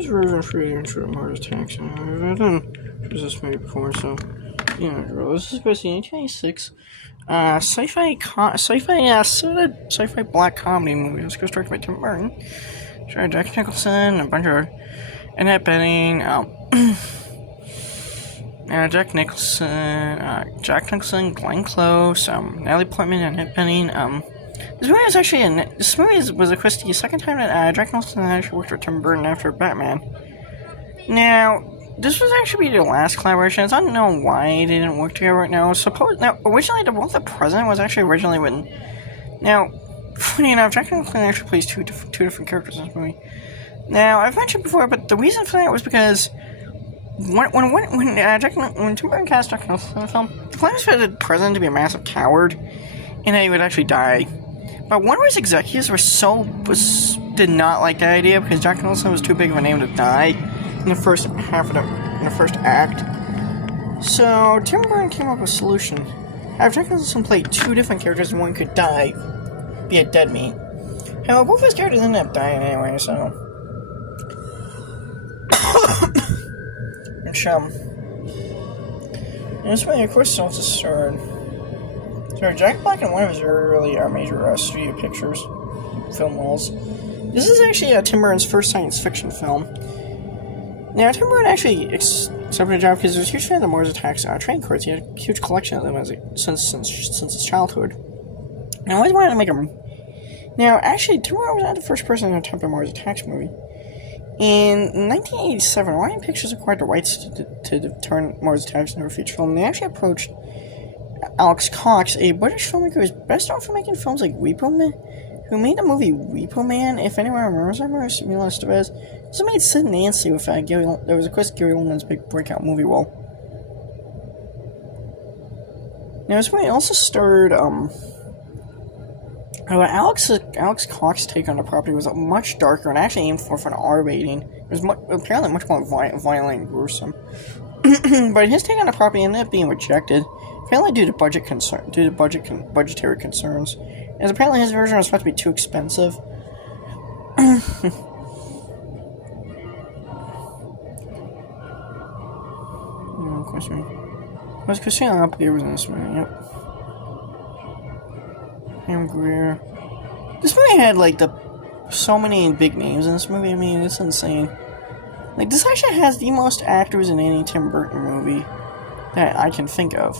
Japanese version of Free Intro of Mars Attacks. I've done this movie before, so this is supposed to be 1996. Sci-fi black comedy movie. This goes directed by Tim Burton. Starring Jack Nicholson, a bunch of Annette Bening, Jack Nicholson, Glenn Close, Natalie Portman, Annette Bening. This movie was of course the second time that Jack Nicholson actually worked with Tim Burton after Batman. Now, this was actually the last collaboration. I don't know why they didn't work together right now. Originally, The World of the President was actually originally written. Now, funny enough, Jack Nicholson actually plays two different characters in this movie. Now, I've mentioned before, but the reason for that was because when Tim Burton cast Jack Nicholson in the film, the plan was for the president to be a massive coward, and that he would actually die. But one of his executives did not like that idea because Jack Nicholson was too big of a name to die in the first act. So Tim Burton came up with a solution: have Jack Nicholson play two different characters and one could die, be a dead meat. However, both his characters ended up dying anyway, so. This way, of course, also starred Jack Black and one of his early major studio pictures, film roles. This is actually Tim Burton's first science fiction film. Now, Tim Burton actually accepted a job because he was a huge fan of the Mars Attacks trading cards. He had a huge collection of them since his childhood. And I always wanted to make them. Now, actually, Tim Burton was not the first person to attempt a Mars Attacks movie. In 1987, Orion Pictures acquired the rights to turn Mars Attacks into a feature film. They actually approached Alex Cox, a British filmmaker who is best known for making films like Repo Man, who made the movie Repo Man. If anyone remembers that movie, Emilio Estevez. Also made Sid and Nancy with Gary. There was, of course, Gary Oldman's big breakout movie role. Now, this movie also starred Alex Cox's take on the property was much darker and actually aimed for an R rating. It was apparently much more violent and gruesome. But his take on the property ended up being rejected, apparently due to budgetary concerns, as apparently his version was supposed to be too expensive. Christina Applegate was in this movie, yep. Pam Grier. This movie had, so many big names in this movie. I mean, it's insane. This actually has the most actors in any Tim Burton movie that I can think of.